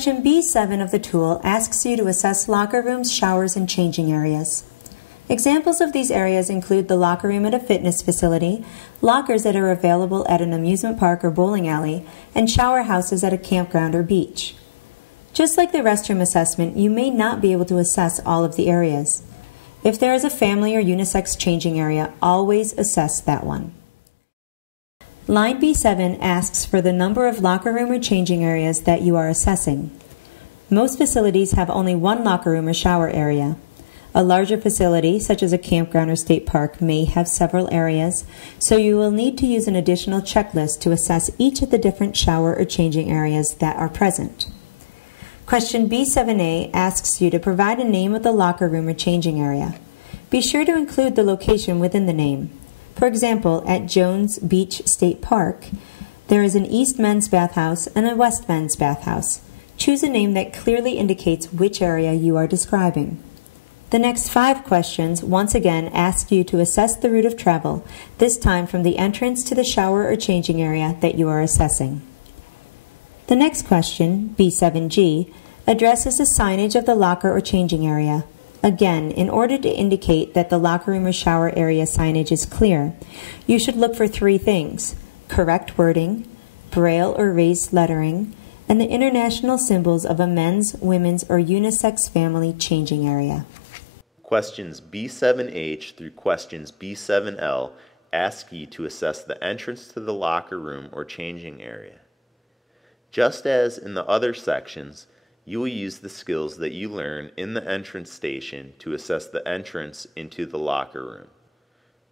Section B7 of the tool asks you to assess locker rooms, showers, and changing areas. Examples of these areas include the locker room at a fitness facility, lockers that are available at an amusement park or bowling alley, and shower houses at a campground or beach. Just like the restroom assessment, you may not be able to assess all of the areas. If there is a family or unisex changing area, always assess that one. Line B7 asks for the number of locker room or changing areas that you are assessing. Most facilities have only one locker room or shower area. A larger facility, such as a campground or state park, may have several areas, so you will need to use an additional checklist to assess each of the different shower or changing areas that are present. Question B7A asks you to provide a name of the locker room or changing area. Be sure to include the location within the name. For example, at Jones Beach State Park, there is an East Men's Bathhouse and a West Men's Bathhouse. Choose a name that clearly indicates which area you are describing. The next 5 questions once again ask you to assess the route of travel, this time from the entrance to the shower or changing area that you are assessing. The next question, B7G, addresses the signage of the locker or changing area. Again, in order to indicate that the locker room or shower area signage is clear, you should look for 3 things: correct wording, braille or raised lettering, and the international symbols of a men's, women's, or unisex family changing area. Questions B7H through questions B7L ask you to assess the entrance to the locker room or changing area. Just as in the other sections, you will use the skills that you learn in the entrance station to assess the entrance into the locker room.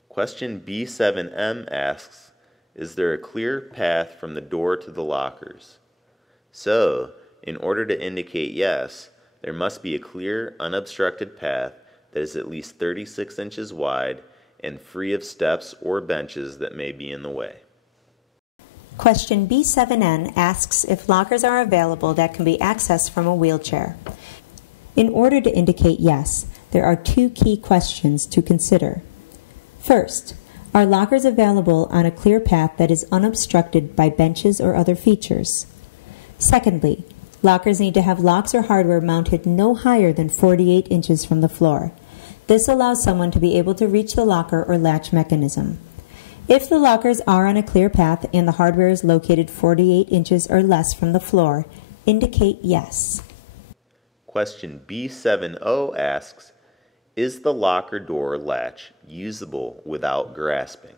Question B7M asks, is there a clear path from the door to the lockers? So, in order to indicate yes, there must be a clear, unobstructed path that is at least 36 inches wide and free of steps or benches that may be in the way. Question B7N asks if lockers are available that can be accessed from a wheelchair. In order to indicate yes, there are 2 key questions to consider. First, are lockers available on a clear path that is unobstructed by benches or other features? Secondly, lockers need to have locks or hardware mounted no higher than 48 inches from the floor. This allows someone to be able to reach the locker or latch mechanism. If the lockers are on a clear path and the hardware is located 48 inches or less from the floor, indicate yes. Question B7O asks, is the locker door latch usable without grasping?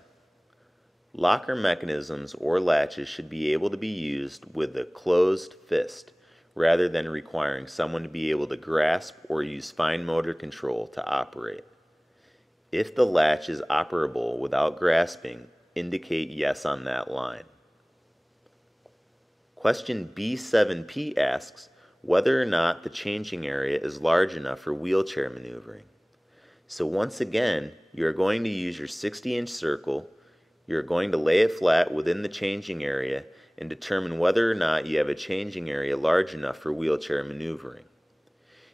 Locker mechanisms or latches should be able to be used with a closed fist, rather than requiring someone to be able to grasp or use fine motor control to operate. If the latch is operable without grasping, indicate yes on that line. Question B7P asks whether or not the changing area is large enough for wheelchair maneuvering. So once again, you're going to use your 60-inch circle, you're going to lay it flat within the changing area and determine whether or not you have a changing area large enough for wheelchair maneuvering.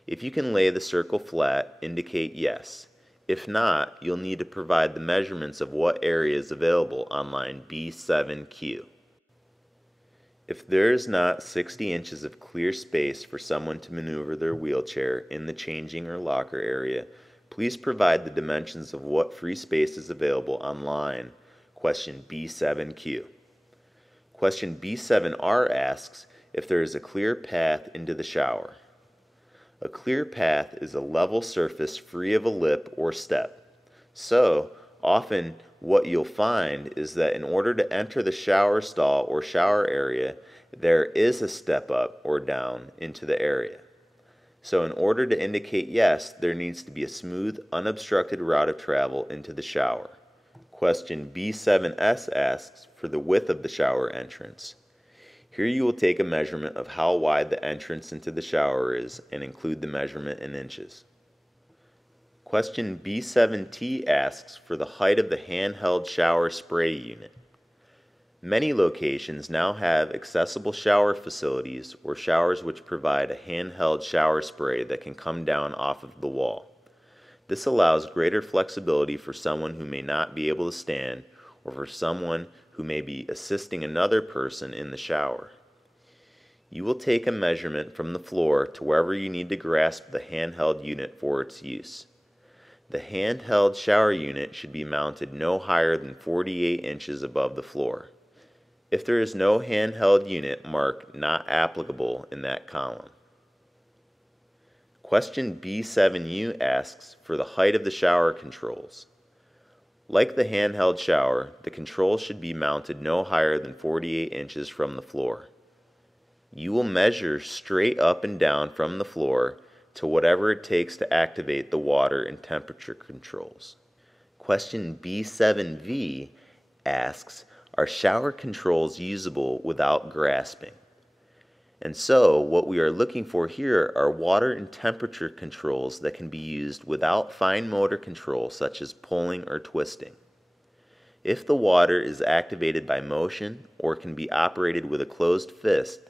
If you can lay the circle flat, indicate yes. If not, you'll need to provide the measurements of what area is available on line B7Q. If there is not 60 inches of clear space for someone to maneuver their wheelchair in the changing or locker area, please provide the dimensions of what free space is available on line question B7Q. Question B7R asks if there is a clear path into the shower. A clear path is a level surface free of a lip or step. So, often what you'll find is that in order to enter the shower stall or shower area, there is a step up or down into the area. So in order to indicate yes, there needs to be a smooth, unobstructed route of travel into the shower. Question B7S asks for the width of the shower entrance. Here you will take a measurement of how wide the entrance into the shower is and include the measurement in inches. Question B7T asks for the height of the handheld shower spray unit. Many locations now have accessible shower facilities or showers which provide a handheld shower spray that can come down off of the wall. This allows greater flexibility for someone who may not be able to stand or for someone who may be assisting another person in the shower. You will take a measurement from the floor to wherever you need to grasp the handheld unit for its use. The handheld shower unit should be mounted no higher than 48 inches above the floor. If there is no handheld unit, mark not applicable in that column. Question B7U asks for the height of the shower controls. Like the handheld shower, the controls should be mounted no higher than 48 inches from the floor. You will measure straight up and down from the floor to whatever it takes to activate the water and temperature controls. Question B7V asks, are shower controls usable without grasping? And so, what we are looking for here are water and temperature controls that can be used without fine motor control such as pulling or twisting. If the water is activated by motion or can be operated with a closed fist,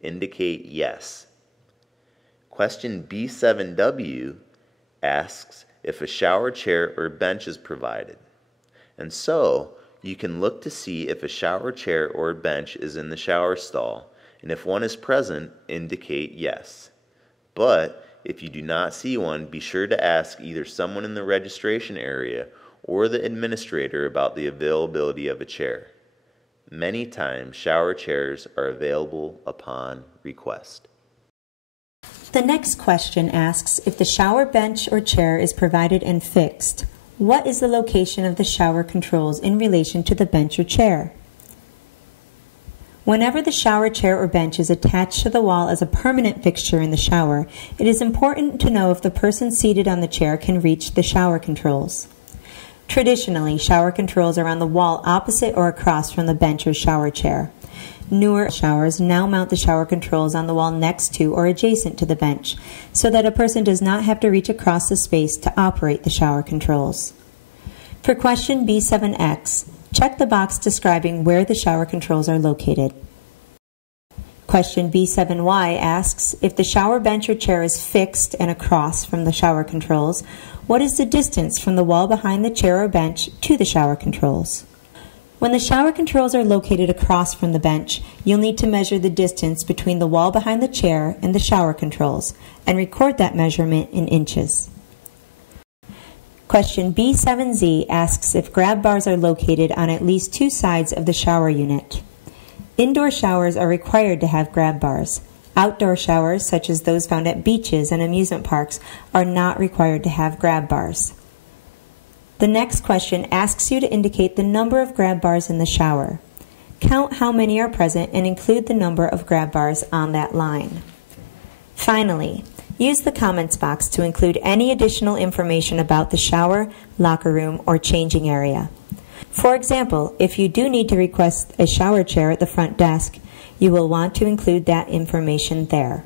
indicate yes. Question B7W asks if a shower chair or bench is provided. And so, you can look to see if a shower chair or bench is in the shower stall, and if one is present, indicate yes. But if you do not see one, be sure to ask either someone in the registration area or the administrator about the availability of a chair. Many times, shower chairs are available upon request. The next question asks if the shower bench or chair is provided and fixed, what is the location of the shower controls in relation to the bench or chair? Whenever the shower chair or bench is attached to the wall as a permanent fixture in the shower, it is important to know if the person seated on the chair can reach the shower controls. Traditionally, shower controls are on the wall opposite or across from the bench or shower chair. Newer showers now mount the shower controls on the wall next to or adjacent to the bench, so that a person does not have to reach across the space to operate the shower controls. For question B7X, check the box describing where the shower controls are located. Question B7Y asks, if the shower bench or chair is fixed and across from the shower controls, what is the distance from the wall behind the chair or bench to the shower controls? When the shower controls are located across from the bench, you'll need to measure the distance between the wall behind the chair and the shower controls, and record that measurement in inches. Question B7Z asks if grab bars are located on at least two sides of the shower unit. Indoor showers are required to have grab bars. Outdoor showers, such as those found at beaches and amusement parks, are not required to have grab bars. The next question asks you to indicate the number of grab bars in the shower. Count how many are present and include the number of grab bars on that line. Finally, use the comments box to include any additional information about the shower, locker room, or changing area. For example, if you do need to request a shower chair at the front desk, you will want to include that information there.